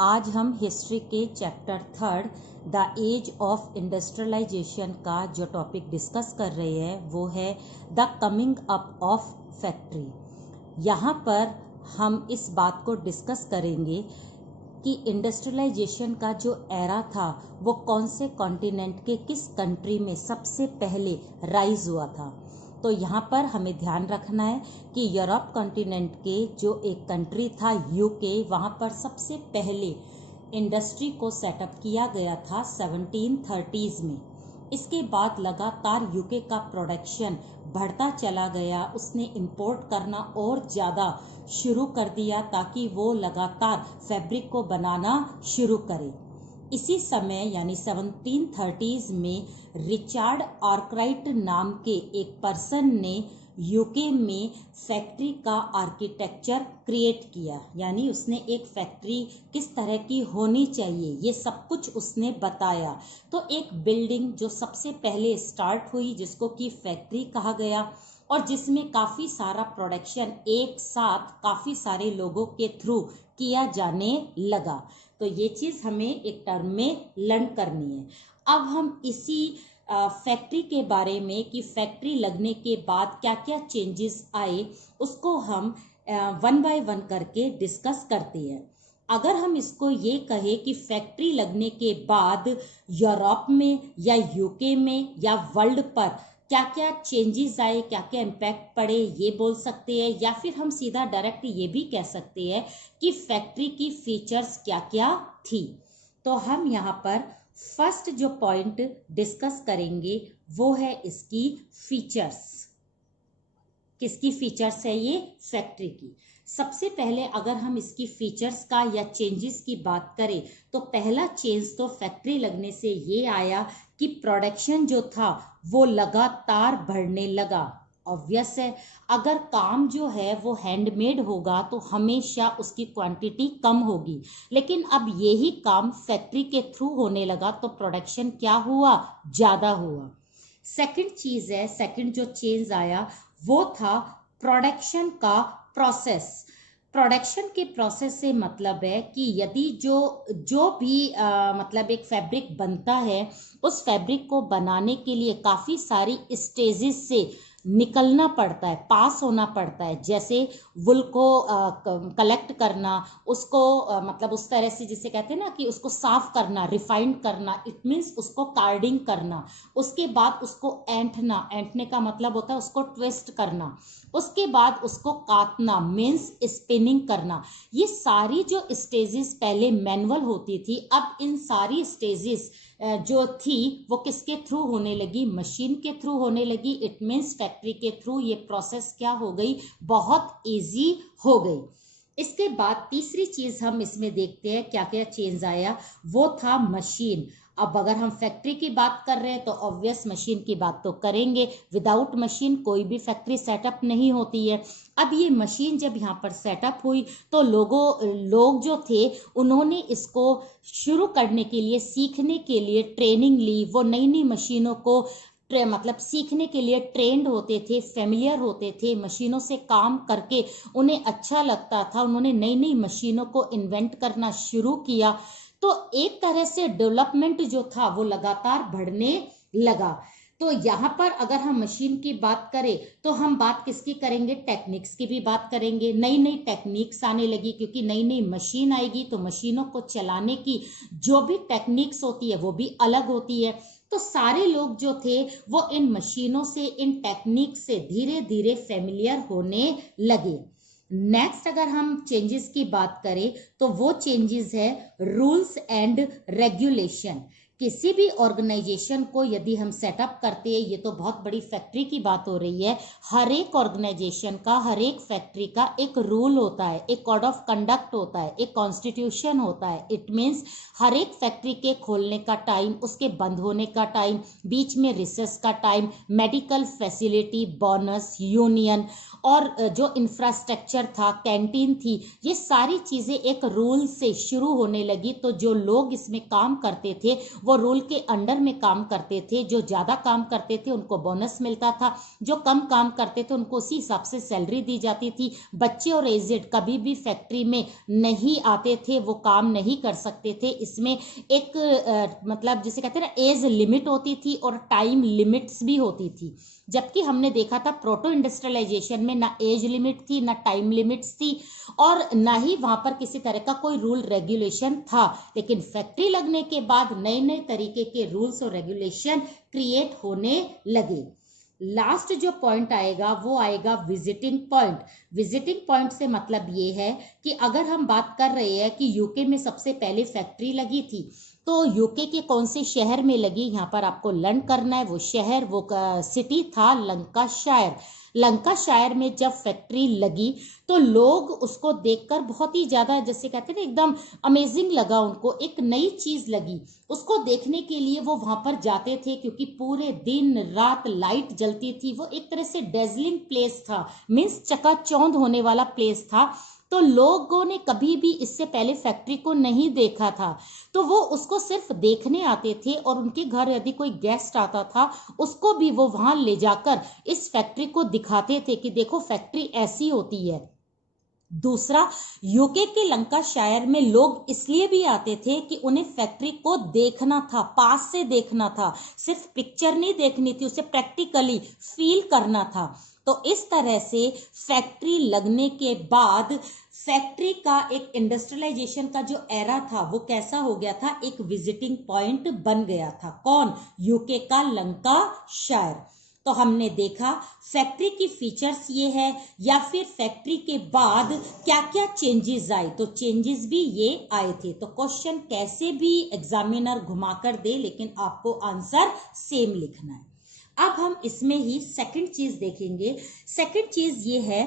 आज हम हिस्ट्री के chapter 3 the age of industrialization का जो टॉपिक डिस्कस कर रहे हैं वो है the coming up of factory. यहाँ पर हम इस बात को डिस्कस करेंगे कि इंडस्ट्रियलाइजेशन का जो एरा था वो कौन से कॉन्टिनेंट के किस कंट्री में सबसे पहले राइज हुआ था। तो यहाँ पर हमें ध्यान रखना है कि यूरोप कॉन्टिनेंट के जो एक कंट्री था यूके, वहाँ पर सबसे पहले इंडस्ट्री को सेटअप किया गया था 1730s में। इसके बाद लगातार यूके का प्रोडक्शन बढ़ता चला गया, उसने इंपोर्ट करना और ज़्यादा शुरू कर दिया ताकि वो लगातार फैब्रिक को बनाना शुरू करे। इसी समय यानी 1730s में रिचर्ड आर्कराइट नाम के एक पर्सन ने यूके में फैक्ट्री का आर्किटेक्चर क्रिएट किया, यानी उसने एक फैक्ट्री किस तरह की होनी चाहिए ये सब कुछ उसने बताया। तो एक बिल्डिंग जो सबसे पहले स्टार्ट हुई जिसको कि फैक्ट्री कहा गया और जिसमें काफ़ी सारा प्रोडक्शन एक साथ काफ़ी सारे लोगों के थ्रू किया जाने लगा। तो ये चीज़ हमें एक टर्म में लर्न करनी है। अब हम इसी फैक्ट्री के बारे में कि फैक्ट्री लगने के बाद क्या क्या चेंजेस आए उसको हम वन बाय वन करके डिस्कस करते हैं। अगर हम इसको ये कहें कि फैक्ट्री लगने के बाद यूरोप में या यूके में या वर्ल्ड पर क्या क्या चेंजेस आए, क्या क्या इम्पैक्ट पड़े, ये बोल सकते हैं, या फिर हम सीधा डायरेक्ट ये भी कह सकते हैं कि फैक्ट्री की फीचर्स क्या क्या थी। तो हम यहाँ पर फर्स्ट जो पॉइंट डिस्कस करेंगे वो है इसकी फीचर्स। किसकी फीचर्स है ये? फैक्ट्री की। सबसे पहले अगर हम इसकी फीचर्स का या चेंजेस की बात करें तो पहला चेंज तो फैक्ट्री लगने से ये आया कि प्रोडक्शन जो था वो लगातार बढ़ने लगा। ऑब्वियस है, अगर काम जो है वो हैंडमेड होगा तो हमेशा उसकी क्वांटिटी कम होगी, लेकिन अब यही काम फैक्ट्री के थ्रू होने लगा तो प्रोडक्शन क्या हुआ? ज़्यादा हुआ। सेकंड चीज़ है, सेकंड जो चेंज आया वो था प्रोडक्शन का प्रोसेस। प्रोडक्शन के प्रोसेस से मतलब है कि यदि जो भी मतलब एक फैब्रिक बनता है उस फैब्रिक को बनाने के लिए काफ़ी सारी स्टेजेस से निकलना पड़ता है, पास होना पड़ता है। जैसे वुल को कलेक्ट करना, उसको मतलब उस तरह से जिसे कहते हैं ना कि उसको साफ करना, रिफाइंड करना, इट मीन्स उसको कार्डिंग करना, उसके बाद उसको ऐंठना, ऐंठने का मतलब होता है उसको ट्विस्ट करना, उसके बाद उसको काटना मीन्स स्पिनिंग करना। ये सारी जो स्टेजेस पहले मैनुअल होती थी, अब इन सारी स्टेजेस जो थी वो किसके थ्रू होने लगी? मशीन के थ्रू होने लगी। इट मीन्स फैक्ट्री के थ्रू ये प्रोसेस क्या हो गई? बहुत इजी हो गई। इसके बाद तीसरी चीज हम इसमें देखते हैं क्या क्या चेंज आया, वो था मशीन। अब अगर हम फैक्ट्री की बात कर रहे हैं तो ऑब्वियस मशीन की बात तो करेंगे, विदाउट मशीन कोई भी फैक्ट्री सेटअप नहीं होती है। अब ये मशीन जब यहाँ पर सेटअप हुई तो लोग जो थे उन्होंने इसको शुरू करने के लिए, सीखने के लिए ट्रेनिंग ली। वो नई नई मशीनों को मतलब सीखने के लिए ट्रेंड होते थे, फेमिलियर होते थे, मशीनों से काम करके उन्हें अच्छा लगता था। उन्होंने नई नई मशीनों को इन्वेंट करना शुरू किया। तो एक तरह से डेवलपमेंट जो था वो लगातार बढ़ने लगा। तो यहाँ पर अगर हम मशीन की बात करें तो हम बात किसकी करेंगे? टेक्निक्स की भी बात करेंगे। नई नई टेक्निक्स आने लगी क्योंकि नई नई मशीन आएगी तो मशीनों को चलाने की जो भी टेक्निक्स होती है वो भी अलग होती है। तो सारे लोग जो थे वो इन मशीनों से, इन टेक्निक से धीरे धीरे फेमिलियर होने लगे। नेक्स्ट अगर हम चेंजेस की बात करें तो वो चेंजेस है रूल्स एंड रेगुलेशन। किसी भी ऑर्गेनाइजेशन को यदि हम सेटअप करते हैं, ये तो बहुत बड़ी फैक्ट्री की बात हो रही है, हर एक ऑर्गेनाइजेशन का, हर एक फैक्ट्री का एक रूल होता है, एक कोड ऑफ कंडक्ट होता है, एक कॉन्स्टिट्यूशन होता है। इट मीन्स हर एक फैक्ट्री के खोलने का टाइम, उसके बंद होने का टाइम, बीच में रिसेस का time, medical facility, bonus, union और जो इंफ्रास्ट्रक्चर था, कैंटीन थी, ये सारी चीज़ें एक रूल से शुरू होने लगी। तो जो लोग इसमें काम करते थे वो रूल के अंडर में काम करते थे। जो ज़्यादा काम करते थे उनको बोनस मिलता था, जो कम काम करते थे उनको उसी हिसाब से सैलरी दी जाती थी। बच्चे और एजेड कभी भी फैक्ट्री में नहीं आते थे, वो काम नहीं कर सकते थे। इसमें एक मतलब जिसे कहते हैं ना एज लिमिट होती थी और टाइम लिमिट्स भी होती थी। जबकि हमने देखा था प्रोटो इंडस्ट्रियलाइजेशन में ना एज लिमिट थी, ना टाइम लिमिट्स थी, और ना ही वहां पर किसी तरह का कोई रूल रेगुलेशन था। लेकिन फैक्ट्री लगने के बाद नए नए तरीके के रूल्स और रेगुलेशन क्रिएट होने लगे। लास्ट जो पॉइंट आएगा वो आएगा विजिटिंग पॉइंट। विजिटिंग पॉइंट से मतलब ये है कि अगर हम बात कर रहे हैं कि यूके में सबसे पहले फैक्ट्री लगी थी, तो यूके के कौन से शहर में लगी, यहाँ पर आपको लर्न करना है। वो शहर, वो सिटी था लंकाशायर। लंकाशायर में जब फैक्ट्री लगी तो लोग उसको देखकर बहुत ही ज़्यादा, जैसे कहते हैं ना, एकदम अमेजिंग लगा उनको, एक नई चीज़ लगी। उसको देखने के लिए वो वहाँ पर जाते थे क्योंकि पूरे दिन रात लाइट जलती थी। वो एक तरह से डेजलिंग प्लेस था, मीन्स चकाचौंध होने वाला प्लेस था। तो लोगों ने कभी भी इससे पहले फैक्ट्री को नहीं देखा था, तो वो उसको सिर्फ देखने आते थे। और उनके घर यदि कोई गेस्ट आता था उसको भी वो वहां ले जाकर इस फैक्ट्री को दिखाते थे कि देखो फैक्ट्री ऐसी होती है। दूसरा, यूके के लंकाशायर में लोग इसलिए भी आते थे कि उन्हें फैक्ट्री को देखना था, पास से देखना था, सिर्फ पिक्चर नहीं देखनी थी, उसे प्रैक्टिकली फील करना था। तो इस तरह से फैक्ट्री लगने के बाद फैक्ट्री का एक इंडस्ट्रियलाइजेशन का जो एरा था वो कैसा हो गया था, एक विजिटिंग पॉइंट बन गया था। कौन? यूके का लंकाशायर। तो हमने देखा फैक्ट्री की फीचर्स ये है, या फिर फैक्ट्री के बाद क्या क्या चेंजेस आए। तो चेंजेस भी ये आए थे। तो क्वेश्चन कैसे भी एग्जामिनर घुमाकर दे, लेकिन आपको आंसर सेम लिखना है। अब हम इसमें ही सेकंड चीज देखेंगे। सेकंड चीज ये है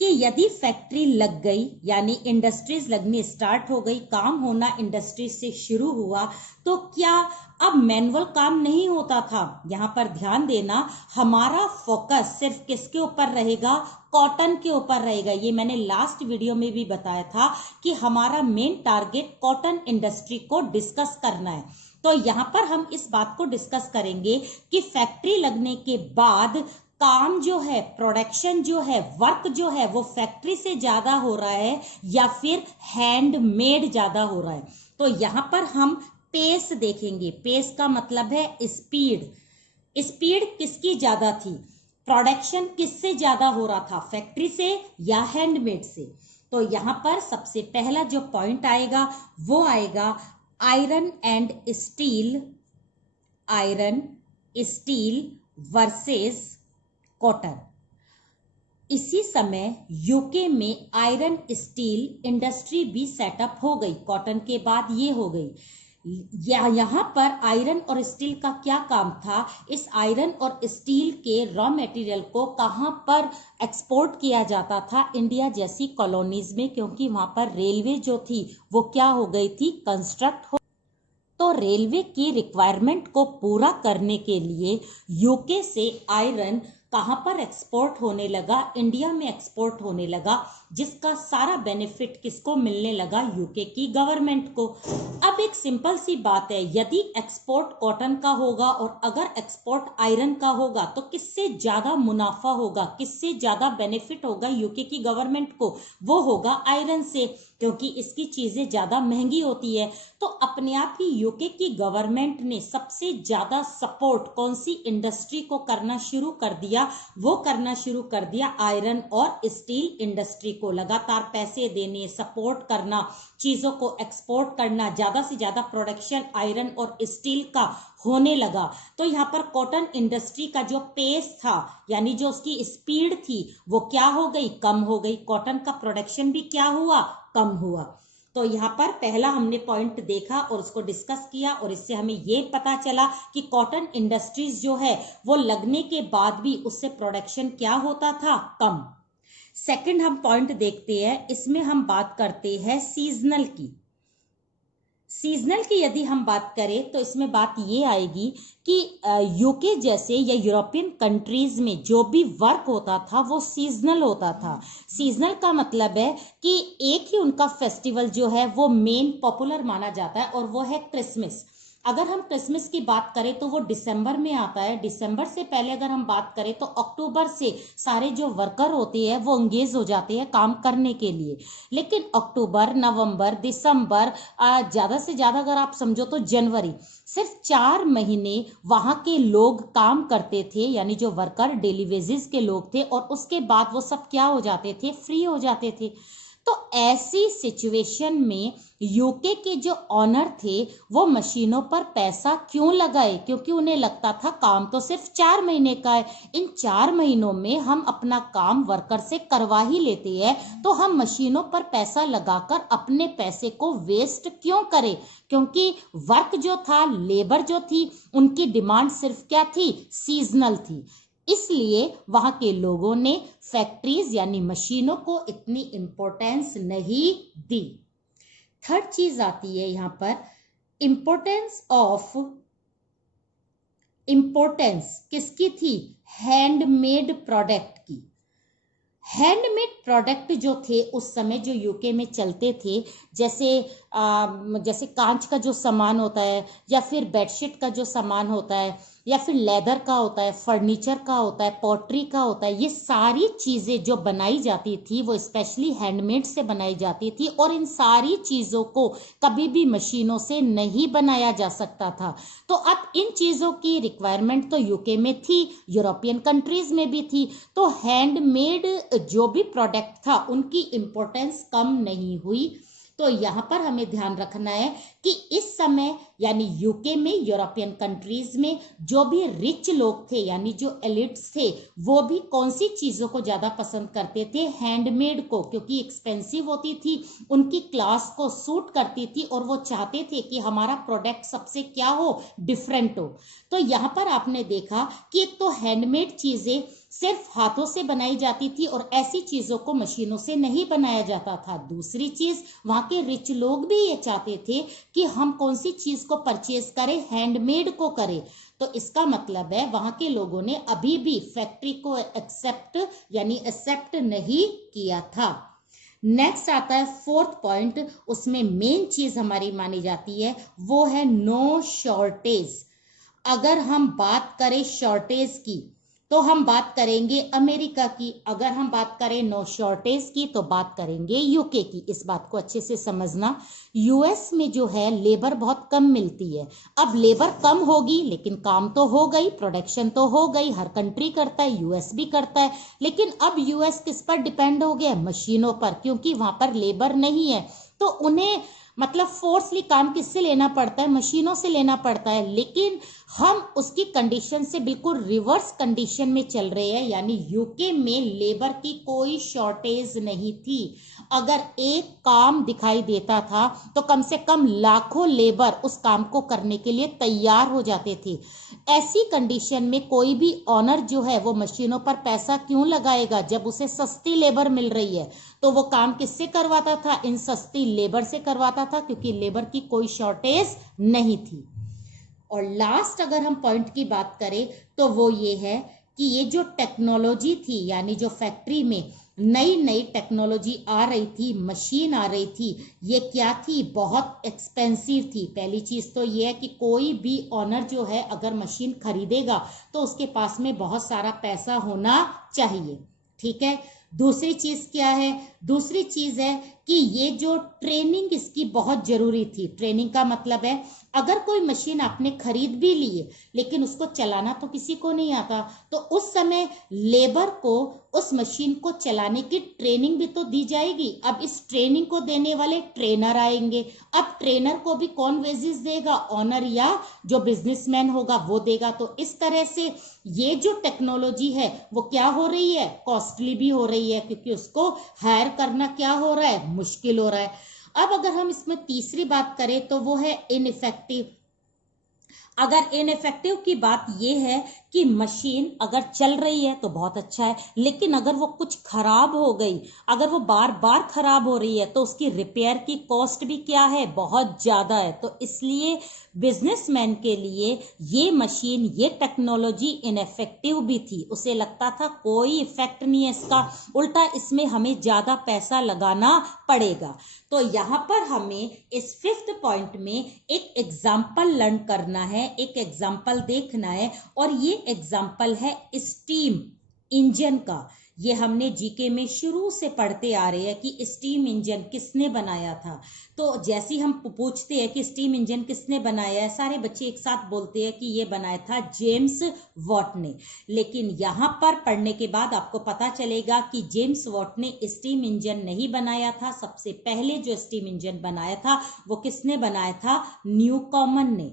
कि यदि फैक्ट्री लग गई, यानी इंडस्ट्रीज लगनी स्टार्ट हो गई, काम होना इंडस्ट्रीज से शुरू हुआ, तो क्या अब मैनुअल काम नहीं होता था? यहाँ पर ध्यान देना, हमारा फोकस सिर्फ किसके ऊपर रहेगा? कॉटन के ऊपर रहेगा। ये मैंने लास्ट वीडियो में भी बताया था कि हमारा मेन टारगेट कॉटन इंडस्ट्री को डिस्कस करना है। तो यहाँ पर हम इस बात को डिस्कस करेंगे कि फैक्ट्री लगने के बाद काम जो है, प्रोडक्शन जो है, वर्क जो है, वो फैक्ट्री से ज्यादा हो रहा है या फिर हैंडमेड ज्यादा हो रहा है। तो यहाँ पर हम पेस देखेंगे। पेस का मतलब है स्पीड। स्पीड किसकी ज्यादा थी? प्रोडक्शन किससे ज्यादा हो रहा था, फैक्ट्री से या हैंडमेड से? तो यहाँ पर सबसे पहला जो पॉइंट आएगा वो आएगा iron and steel. Iron steel versus cotton. इसी समय यूके में आयरन स्टील इंडस्ट्री भी सेटअप हो गई। कॉटन के बाद ये हो गई। यहाँ पर आयरन और स्टील का क्या काम था? इस आयरन और स्टील के रॉ मटेरियल को कहाँ पर एक्सपोर्ट किया जाता था? इंडिया जैसी कॉलोनीज में, क्योंकि वहां पर रेलवे जो थी वो क्या हो गई थी? कंस्ट्रक्ट हो। तो रेलवे की रिक्वायरमेंट को पूरा करने के लिए यूके से आयरन कहाँ पर एक्सपोर्ट होने लगा? इंडिया में एक्सपोर्ट होने लगा, जिसका सारा बेनिफिट किसको मिलने लगा? यूके की गवर्नमेंट को। अब एक सिंपल सी बात है, यदि एक्सपोर्ट कॉटन का होगा और अगर एक्सपोर्ट आयरन का होगा तो किससे ज्यादा मुनाफा होगा, किससे ज्यादा बेनिफिट होगा यूके की गवर्नमेंट को? वो होगा आयरन से, क्योंकि इसकी चीजें ज्यादा महंगी होती है। तो अपने आप ही यूके की गवर्नमेंट ने सबसे ज्यादा सपोर्ट कौन सी इंडस्ट्री को करना शुरू कर दिया? वो करना शुरू कर दिया आयरन और स्टील इंडस्ट्री को। लगातार पैसे देने, सपोर्ट करना, चीजों को एक्सपोर्ट करना, ज्यादा से ज्यादा प्रोडक्शन आयरन और स्टील का होने लगा। तो यहाँ पर कॉटन इंडस्ट्री का जो पेस था, यानी जो उसकी स्पीड थी, वो क्या हो गई? कम हो गई। कॉटन का प्रोडक्शन भी क्या हुआ? कम हुआ। तो यहाँ पर पहला हमने पॉइंट देखा और उसको डिस्कस किया, और इससे हमें ये पता चला कि कॉटन इंडस्ट्रीज जो है वो लगने के बाद भी उससे प्रोडक्शन क्या होता था? कम। सेकंड हम पॉइंट देखते हैं, इसमें हम बात करते हैं सीजनल की। सीजनल की यदि हम बात करें तो इसमें बात ये आएगी कि यूके जैसे या यूरोपियन कंट्रीज में जो भी वर्क होता था वो सीजनल होता था। सीजनल का मतलब है कि एक ही उनका फेस्टिवल जो है वो मेन पॉपुलर माना जाता है, और वो है क्रिसमस। अगर हम क्रिसमस की बात करें तो वो दिसंबर में आता है। दिसंबर से पहले अगर हम बात करें तो अक्टूबर से सारे जो वर्कर होते हैं वो एंगेज हो जाते हैं काम करने के लिए। लेकिन अक्टूबर, नवंबर, दिसंबर, ज़्यादा से ज़्यादा अगर आप समझो तो जनवरी, सिर्फ 4 महीने वहाँ के लोग काम करते थे, यानी जो वर्कर डेली वेजेस के लोग थे, और उसके बाद वो सब क्या हो जाते थे, फ्री हो जाते थे। तो ऐसी सिचुएशन में यूके के जो ऑनर थे वो मशीनों पर पैसा क्यों लगाए, क्योंकि उन्हें लगता था काम तो सिर्फ 4 महीने का है, इन 4 महीनों में हम अपना काम वर्कर से करवा ही लेते हैं, तो हम मशीनों पर पैसा लगाकर अपने पैसे को वेस्ट क्यों करें। क्योंकि वर्क जो था, लेबर जो थी, उनकी डिमांड सिर्फ क्या थी, सीजनल थी। इसलिए वहां के लोगों ने फैक्ट्रीज यानी मशीनों को इतनी इंपॉर्टेंस नहीं दी। थर्ड चीज आती है यहां पर, इंपॉर्टेंस किसकी थी, हैंडमेड प्रोडक्ट की। हैंडमेड प्रोडक्ट जो थे उस समय जो यूके में चलते थे, जैसे कांच का जो सामान होता है, या फिर बेडशीट का जो सामान होता है, या फिर लेदर का होता है, फर्नीचर का होता है, पॉटरी का होता है, ये सारी चीज़ें जो बनाई जाती थी वो स्पेशली हैंडमेड से बनाई जाती थी, और इन सारी चीज़ों को कभी भी मशीनों से नहीं बनाया जा सकता था। तो अब इन चीज़ों की रिक्वायरमेंट तो यूके में थी, यूरोपियन कंट्रीज में भी थी, तो हैंडमेड जो भी प्रोडक्ट था उनकी इम्पोर्टेंस कम नहीं हुई। तो यहाँ पर हमें ध्यान रखना है कि इस समय यानी यूके में, यूरोपियन कंट्रीज में जो भी रिच लोग थे यानी जो एलिट्स थे, वो भी कौन सी चीज़ों को ज़्यादा पसंद करते थे, हैंडमेड को, क्योंकि एक्सपेंसिव होती थी, उनकी क्लास को सूट करती थी, और वो चाहते थे कि हमारा प्रोडक्ट सबसे क्या हो, डिफरेंट हो। तो यहाँ पर आपने देखा कि एक तो हैंडमेड चीज़ें सिर्फ हाथों से बनाई जाती थी और ऐसी चीज़ों को मशीनों से नहीं बनाया जाता था। दूसरी चीज़, वहाँ के रिच लोग भी ये चाहते थे कि हम कौन सी चीज़ को परचेज करें, हैंडमेड को करें। तो इसका मतलब है वहाँ के लोगों ने अभी भी फैक्ट्री को एक्सेप्ट नहीं किया था। नेक्स्ट आता है फोर्थ पॉइंट, उसमें मेन चीज़ हमारी मानी जाती है वो है नो शॉर्टेज। अगर हम बात करें शॉर्टेज की तो हम बात करेंगे अमेरिका की, अगर हम बात करें नो शॉर्टेज की तो बात करेंगे यूके की। इस बात को अच्छे से समझना, यूएस में जो है लेबर बहुत कम मिलती है। अब लेबर कम होगी लेकिन काम तो हो गई, प्रोडक्शन तो हो गई, हर कंट्री करता है, यूएस भी करता है। लेकिन अब यूएस किस पर डिपेंड हो गया, मशीनों पर, क्योंकि वहां पर लेबर नहीं है, तो उन्हें मतलब फोर्सली काम किससे लेना पड़ता है, मशीनों से लेना पड़ता है। लेकिन हम उसकी कंडीशन से बिल्कुल रिवर्स कंडीशन में चल रहे हैं, यानी यूके में लेबर की कोई शॉर्टेज नहीं थी। अगर एक काम दिखाई देता था तो कम से कम लाखों लेबर उस काम को करने के लिए तैयार हो जाते थे। ऐसी कंडीशन में कोई भी ऑनर जो है वो मशीनों पर पैसा क्यों लगाएगा, जब उसे सस्ती लेबर मिल रही है। तो वो काम किससे करवाता था, इन सस्ती लेबर से करवाता था, क्योंकि लेबर की कोई शॉर्टेज नहीं थी। और लास्ट अगर हम पॉइंट की बात करें तो वो ये है कि ये जो टेक्नोलॉजी थी, यानी जो फैक्ट्री में नई नई टेक्नोलॉजी आ रही थी, मशीन आ रही थी, ये क्या थी, बहुत एक्सपेंसिव थी। पहली चीज़ तो ये है कि कोई भी ऑनर जो है अगर मशीन खरीदेगा तो उसके पास में बहुत सारा पैसा होना चाहिए, ठीक है। दूसरी चीज़ क्या है, दूसरी चीज़ है कि ये जो ट्रेनिंग इसकी बहुत ज़रूरी थी। ट्रेनिंग का मतलब है अगर कोई मशीन आपने खरीद भी ली लेकिन उसको चलाना तो किसी को नहीं आता, तो उस समय लेबर को उस मशीन को चलाने की ट्रेनिंग भी तो दी जाएगी। अब इस ट्रेनिंग को देने वाले ट्रेनर आएंगे। अब ट्रेनर को भी कौन वेजेस देगा, ऑनर या जो बिजनेसमैन होगा वो देगा। तो इस तरह से ये जो टेक्नोलॉजी है वो क्या हो रही है, कॉस्टली भी हो रही है, क्योंकि उसको हायर करना क्या हो रहा है, मुश्किल हो रहा है। अब अगर हम इसमें तीसरी बात करें तो वो है इनइफेक्टिव। अगर इनइफेक्टिव की बात यह है कि मशीन अगर चल रही है तो बहुत अच्छा है, लेकिन अगर वो कुछ खराब हो गई, अगर वो बार बार खराब हो रही है तो उसकी रिपेयर की कॉस्ट भी क्या है, बहुत ज्यादा है। तो इसलिए बिजनेसमैन के लिए ये मशीन, ये टेक्नोलॉजी इनइफेक्टिव भी थी। उसे लगता था कोई इफेक्ट नहीं है इसका, उल्टा इसमें हमें ज्यादा पैसा लगाना पड़ेगा। तो यहाँ पर हमें इस 5th पॉइंट में एक एग्जाम्पल लर्न करना है, एक एग्जाम्पल देखना है, और ये एग्जाम्पल है स्टीम इंजन का। ये हमने जीके में शुरू से पढ़ते आ रहे हैं कि स्टीम इंजन किसने बनाया था। तो जैसे हम पूछते हैं कि स्टीम इंजन किसने बनाया है, सारे बच्चे एक साथ बोलते हैं कि ये बनाया था जेम्स वॉट ने। लेकिन यहाँ पर पढ़ने के बाद आपको पता चलेगा कि जेम्स वॉट ने स्टीम इंजन नहीं बनाया था। सबसे पहले जो स्टीम इंजन बनाया था वो किसने बनाया था, न्यूकॉमन ने,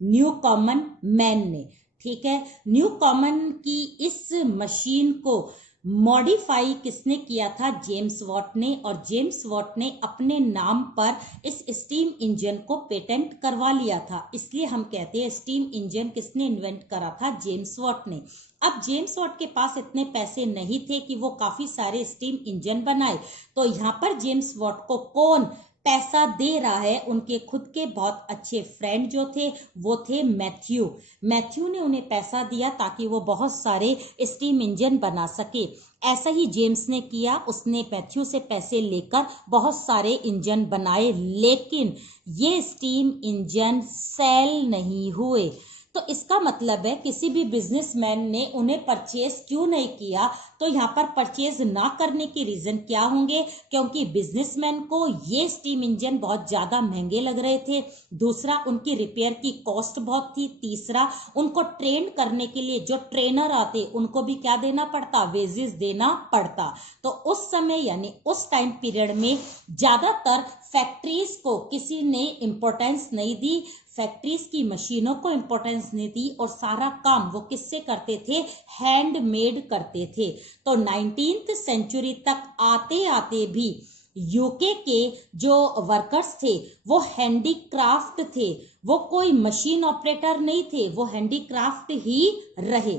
न्यूकॉमन मैन ने। ठीक है, न्यूकॉमन की इस मशीन को मॉडिफाई किसने किया था, जेम्स वॉट ने। और जेम्स वॉट ने अपने नाम पर इस स्टीम इंजन को पेटेंट करवा लिया था। इसलिए हम कहते हैं स्टीम इंजन किसने इन्वेंट करा था, जेम्स वॉट ने। अब जेम्स वॉट के पास इतने पैसे नहीं थे कि वो काफी सारे स्टीम इंजन बनाए। तो यहाँ पर जेम्स वॉट को कौन पैसा दे रहा है, उनके खुद के बहुत अच्छे फ्रेंड जो थे वो थे मैथ्यू। मैथ्यू ने उन्हें पैसा दिया ताकि वो बहुत सारे स्टीम इंजन बना सके। ऐसा ही जेम्स ने किया, उसने मैथ्यू से पैसे लेकर बहुत सारे इंजन बनाए, लेकिन ये स्टीम इंजन सेल नहीं हुए। तो इसका मतलब है किसी भी बिजनेसमैन ने उन्हें परचेज क्यों नहीं किया। तो यहाँ पर परचेज ना करने के रीजन क्या होंगे, क्योंकि बिजनेसमैन को ये स्टीम इंजन बहुत ज्यादा महंगे लग रहे थे। दूसरा, उनकी रिपेयर की कॉस्ट बहुत थी। तीसरा, उनको ट्रेन करने के लिए जो ट्रेनर आते उनको भी क्या देना पड़ता, वेजेस देना पड़ता। तो उस समय यानी उस टाइम पीरियड में ज्यादातर फैक्ट्रीज को किसी ने इंपॉर्टेंस नहीं दी, फैक्ट्रीज की मशीनों को इंपॉर्टेंस नहीं दी, और सारा काम वो किससे करते थे, हैंडमेड करते थे। तो 19th सेंचुरी तक आते आते भी यूके के जो वर्कर्स थे वो हैंडीक्राफ्ट थे, वो कोई मशीन ऑपरेटर नहीं थे, वो हैंडीक्राफ्ट ही रहे।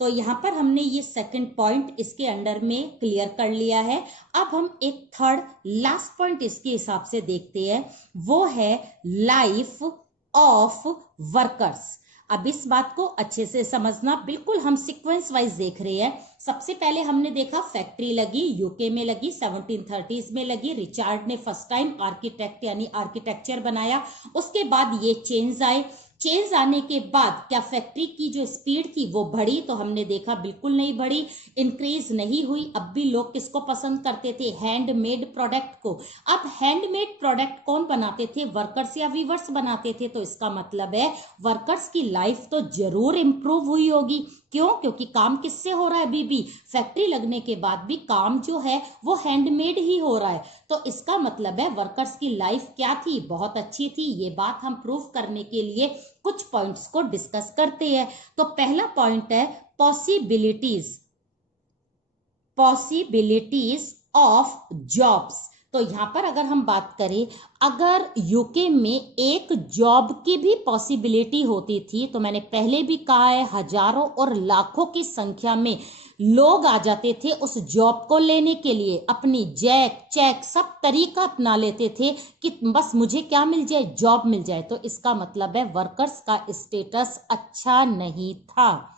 तो यहाँ पर हमने ये सेकंड पॉइंट इसके अंडर में क्लियर कर लिया है। अब हम एक थर्ड लास्ट पॉइंट इसके हिसाब से देखते हैं, वो है लाइफ ऑफ वर्कर्स। अब इस बात को अच्छे से समझना, बिल्कुल हम सीक्वेंस वाइज देख रहे हैं। सबसे पहले हमने देखा फैक्ट्री लगी, यूके में लगी, 1730s में लगी। रिचार्ड ने फर्स्ट टाइम आर्किटेक्ट यानी आर्किटेक्चर बनाया। उसके बाद ये चेंज आए। चेंज आने के बाद क्या फैक्ट्री की जो स्पीड थी वो बढ़ी, तो हमने देखा बिल्कुल नहीं बढ़ी, इंक्रीज नहीं हुई। अब भी लोग किसको पसंद करते थे, हैंडमेड प्रोडक्ट को। अब हैंडमेड प्रोडक्ट कौन बनाते थे, वर्कर्स या वीवर्स बनाते थे। तो इसका मतलब है वर्कर्स की लाइफ तो जरूर इंप्रूव हुई होगी। क्यों, क्योंकि काम किससे हो रहा है, अभी भी फैक्ट्री लगने के बाद भी काम जो है वो हैंडमेड ही हो रहा है। तो इसका मतलब है वर्कर्स की लाइफ क्या थी, बहुत अच्छी थी। ये बात हम प्रूव करने के लिए कुछ पॉइंट्स को डिस्कस करते हैं। तो पहला पॉइंट है पॉसिबिलिटीज, पॉसिबिलिटीज ऑफ जॉब्स। तो यहां पर अगर हम बात करें, अगर यूके में एक जॉब की भी पॉसिबिलिटी होती थी, तो मैंने पहले भी कहा है हजारों और लाखों की संख्या में लोग आ जाते थे उस जॉब को लेने के लिए। अपनी जैक चेक सब तरीका अपना लेते थे कि बस मुझे क्या मिल जाए, जॉब मिल जाए। तो इसका मतलब है वर्कर्स का स्टेटस अच्छा नहीं था।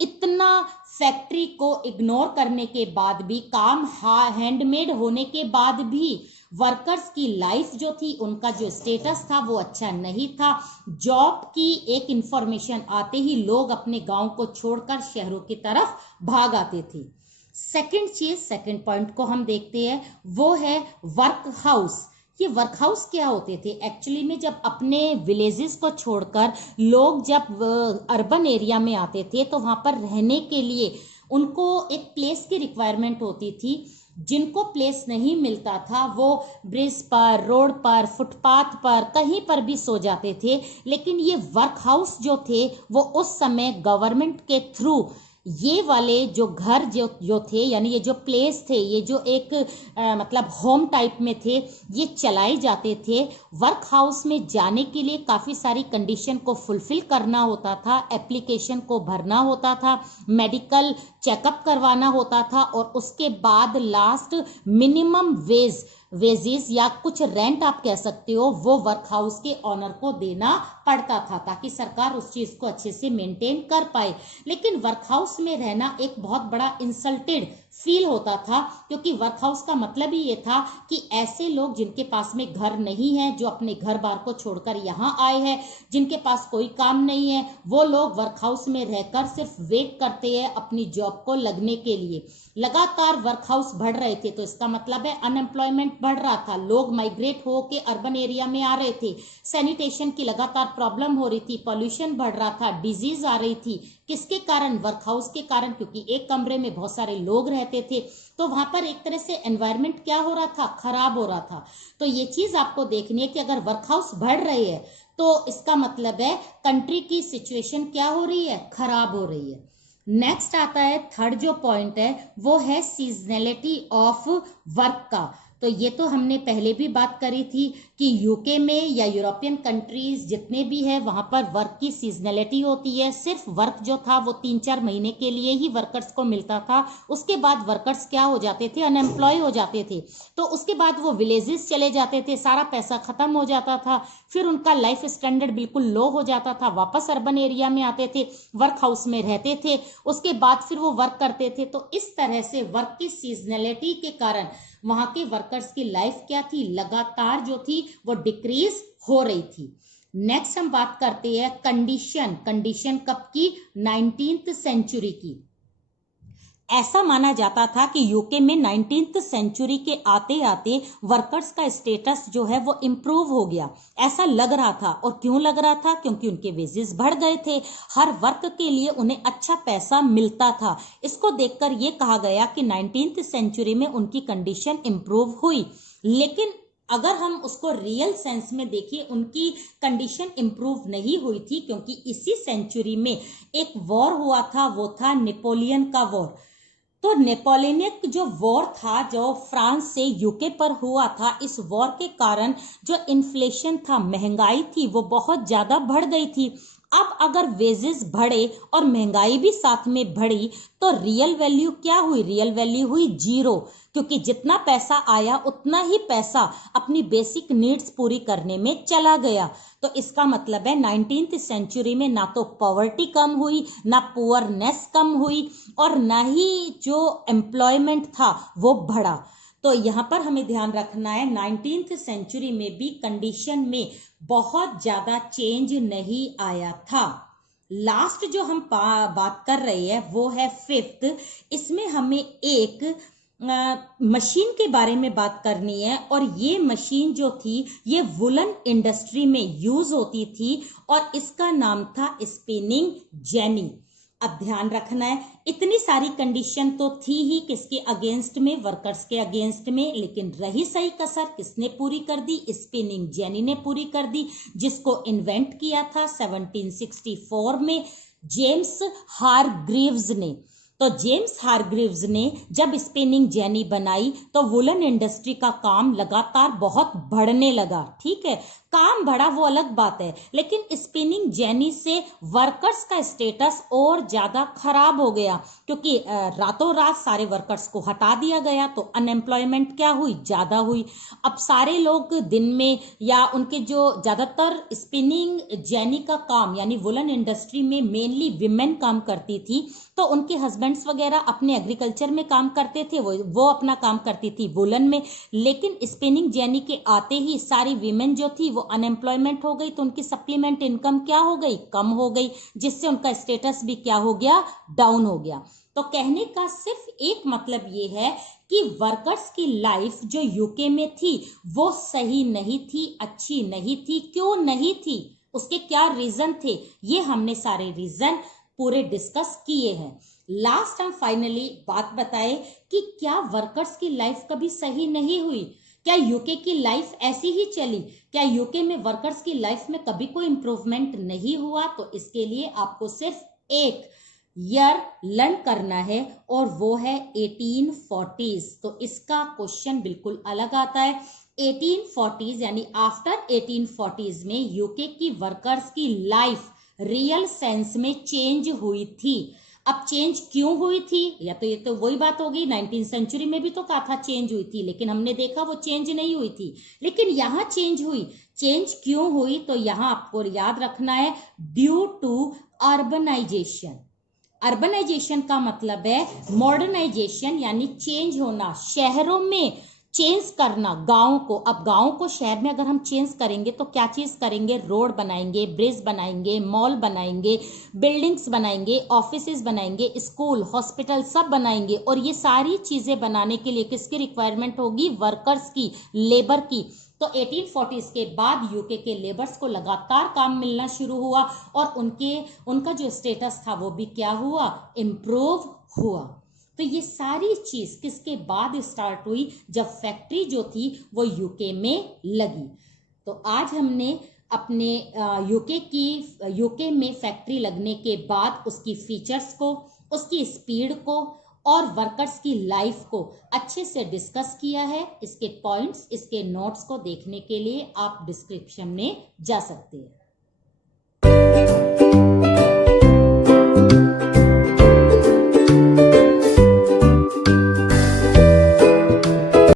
इतना फैक्ट्री को इग्नोर करने के बाद भी, काम हैंडमेड होने के बाद भी वर्कर्स की लाइफ जो थी, उनका जो स्टेटस था वो अच्छा नहीं था। जॉब की एक इंफॉर्मेशन आते ही लोग अपने गांव को छोड़कर शहरों की तरफ भाग आते थे। सेकंड चीज, सेकंड पॉइंट को हम देखते हैं, वो है वर्क हाउस। ये वर्क हाउस क्या होते थे, एक्चुअली में जब अपने विलेजेस को छोड़कर लोग जब अर्बन एरिया में आते थे तो वहां पर रहने के लिए उनको एक प्लेस की रिक्वायरमेंट होती थी। जिनको प्लेस नहीं मिलता था वो ब्रिज पर, रोड पर, फुटपाथ पर, कहीं पर भी सो जाते थे। लेकिन ये वर्क हाउस जो थे वो उस समय गवर्नमेंट के थ्रू ये वाले जो घर जो थे, यानी ये जो प्लेस थे, ये जो एक मतलब होम टाइप में थे, ये चलाए जाते थे। वर्क हाउस में जाने के लिए काफ़ी सारी कंडीशन को फुलफिल करना होता था, एप्लीकेशन को भरना होता था, मेडिकल चेकअप करवाना होता था, और उसके बाद लास्ट मिनिमम वेजेस या कुछ रेंट आप कह सकते हो, वो वर्क हाउस के ऑनर को देना पड़ता था, ताकि सरकार उस चीज को अच्छे से मेंटेन कर पाए। लेकिन वर्क हाउस में रहना एक बहुत बड़ा इंसल्टेड फील होता था, क्योंकि वर्क हाउस का मतलब ही ये था कि ऐसे लोग जिनके पास में घर नहीं है, जो अपने घर बार को छोड़कर यहाँ आए हैं, जिनके पास कोई काम नहीं है, वो लोग वर्क हाउस में रहकर सिर्फ वेट करते हैं अपनी जॉब को लगने के लिए। लगातार वर्क हाउस बढ़ रहे थे, तो इसका मतलब है अनएम्प्लॉयमेंट बढ़ रहा था, लोग माइग्रेट हो के अर्बन एरिया में आ रहे थे, सैनिटेशन की लगातार प्रॉब्लम हो रही थी, पॉल्यूशन बढ़ रहा था, डिजीज आ रही थी। किसके कारण? वर्क हाउस के कारण, क्योंकि एक कमरे में बहुत सारे लोग रहते थे, तो वहां पर एक तरह से एनवायरनमेंट क्या हो रहा था? खराब हो रहा था। तो ये चीज आपको देखनी है कि अगर वर्क हाउस बढ़ रहे हैं तो इसका मतलब है कंट्री की सिचुएशन क्या हो रही है? खराब हो रही है। नेक्स्ट आता है थर्ड जो पॉइंट है, वो है सीजनलिटी ऑफ वर्क का। तो ये तो हमने पहले भी बात करी थी कि यूके में या यूरोपियन कंट्रीज जितने भी है, वहां पर वर्क की सीजनलिटी होती है। सिर्फ वर्क जो था वो 3-4 महीने के लिए ही वर्कर्स को मिलता था, उसके बाद वर्कर्स क्या हो जाते थे? अनएम्प्लॉय हो जाते थे। तो उसके बाद वो विलेजेस चले जाते थे, सारा पैसा खत्म हो जाता था, फिर उनका लाइफ स्टैंडर्ड बिल्कुल लो हो जाता था, वापस अर्बन एरिया में आते थे, वर्क हाउस में रहते थे, उसके बाद फिर वो वर्क करते थे। तो इस तरह से वर्क की सीजनलिटी के कारण वहां के वर्कर्स की लाइफ क्या थी? लगातार जो थी वो डिक्रीज हो रही थी। नेक्स्ट हम बात करते हैं कंडीशन कब की? 19th सेंचुरी की। ऐसा माना जाता था कि यूके में 19th सेंचुरी के आते आते वर्कर्स का स्टेटस जो है वो इम्प्रूव हो गया, ऐसा लग रहा था। और क्यों लग रहा था? क्योंकि उनके वेजेस बढ़ गए थे, हर वर्क के लिए उन्हें अच्छा पैसा मिलता था। इसको देखकर ये कहा गया कि 19th सेंचुरी में उनकी कंडीशन इम्प्रूव हुई। लेकिन अगर हम उसको रियल सेंस में देखिए, उनकी कंडीशन इंप्रूव नहीं हुई थी, क्योंकि इसी सेंचुरी में एक वॉर हुआ था, वो था नेपोलियन का वॉर। तो नेपोलियनिक जो वॉर था, जो फ्रांस से यूके पर हुआ था, इस वॉर के कारण जो इन्फ्लेशन था, महंगाई थी, वो बहुत ज्यादा बढ़ गई थी। अब अगर वेजेस बढ़े और महंगाई भी साथ में बढ़ी, तो रियल वैल्यू क्या हुई? रियल वैल्यू हुई जीरो, क्योंकि जितना पैसा आया उतना ही पैसा अपनी बेसिक नीड्स पूरी करने में चला गया। तो इसका मतलब है 19th सेंचुरी में ना तो पॉवर्टी कम हुई, ना पुअरनेस कम हुई, और ना ही जो एम्प्लॉयमेंट था वो बढ़ा। तो यहाँ पर हमें ध्यान रखना है, 19th सेंचुरी में भी कंडीशन में बहुत ज्यादा चेंज नहीं आया था। लास्ट जो हम बात कर रहे हैं वो है 5th। इसमें हमें एक मशीन के बारे में बात करनी है, और ये मशीन जो थी ये वुलन इंडस्ट्री में यूज होती थी, और इसका नाम था स्पिनिंग जेनी। अब ध्यान रखना है, इतनी सारी कंडीशन तो थी ही किसके अगेंस्ट में? वर्कर्स के अगेंस्ट में, लेकिन रही सही कसर किसने पूरी कर दी? स्पिनिंग जेनी ने पूरी कर दी, जिसको इन्वेंट किया था 1764 में जेम्स हारग्रीव्स ने। तो जेम्स हारग्रीव्स ने जब स्पिनिंग जेनी बनाई, तो वुलन इंडस्ट्री का काम लगातार बहुत बढ़ने लगा। ठीक है, काम बढ़ा वो अलग बात है, लेकिन स्पिनिंग जेनी से वर्कर्स का स्टेटस और ज्यादा खराब हो गया, क्योंकि रातों रात सारे वर्कर्स को हटा दिया गया, तो अनएम्प्लॉयमेंट क्या हुई? ज्यादा हुई। अब सारे लोग दिन में, या उनके जो ज्यादातर स्पिनिंग जेनी का काम, यानी वुलन इंडस्ट्री में मेनली विमेन काम करती थी, तो उनके हस्बैंड्स वगैरह अपने एग्रीकल्चर में काम करते थे, वो अपना काम करती थी वुलन में। लेकिन स्पिनिंग जेनी के आते ही सारी वीमेन जो थी वो अनएम्प्लॉयमेंट हो गई, तो उनकी सप्लीमेंट इनकम क्या हो गई? कम हो गई, जिससे उनका स्टेटस भी क्या हो गया? डाउन हो गया। तो कहने का सिर्फ एक मतलब ये है कि वर्कर्स की लाइफ जो यूके में थी वो सही नहीं थी, अच्छी नहीं थी। क्यों नहीं थी? उसके क्या रीजन थे? ये हमने सारे रीजन पूरे डिस्कस किए हैं। लास्ट हम फाइनली बात बताए कि क्या वर्कर्स की लाइफ कभी सही नहीं हुई? क्या यूके की लाइफ ऐसी ही चली? क्या यूके में वर्कर्स की लाइफ में कभी कोई इंप्रूवमेंट नहीं हुआ? तो इसके लिए आपको सिर्फ एक ईयर लर्न करना है और वो है 1840s। तो इसका क्वेश्चन बिल्कुल अलग आता है। 1840s यानी आफ्टर 1840s में यूके की वर्कर्स की लाइफ रियल सेंस में चेंज हुई थी। अब चेंज क्यों हुई थी, या तो ये तो वही बात होगी, 19th सेंचुरी में भी तो कहा था चेंज हुई थी, लेकिन हमने देखा वो चेंज नहीं हुई थी, लेकिन यहाँ चेंज हुई। चेंज क्यों हुई, तो यहाँ आपको याद रखना है ड्यू टू अर्बनाइजेशन। अर्बनाइजेशन का मतलब है मॉडर्नाइजेशन, यानी चेंज होना, शहरों में चेंज करना गांव को। अब गांव को शहर में अगर हम चेंज करेंगे तो क्या चीज करेंगे, रोड बनाएंगे, ब्रिज बनाएंगे, मॉल बनाएंगे, बिल्डिंग्स बनाएंगे, ऑफिसेज बनाएंगे, स्कूल, हॉस्पिटल सब बनाएंगे। और ये सारी चीजें बनाने के लिए किसकी रिक्वायरमेंट होगी, वर्कर्स की, लेबर की। तो 1840s के बाद यूके के लेबर्स को लगातार काम मिलना शुरू हुआ और उनका जो स्टेटस था वो भी क्या हुआ, इम्प्रूव हुआ। तो ये सारी चीज किसके बाद स्टार्ट हुई, जब फैक्ट्री जो थी वो यूके में लगी। तो आज हमने अपने यूके में फैक्ट्री लगने के बाद उसकी फीचर्स को, उसकी स्पीड को और वर्कर्स की लाइफ को अच्छे से डिस्कस किया है। इसके पॉइंट्स, इसके नोट्स को देखने के लिए आप डिस्क्रिप्शन में जा सकते हैं।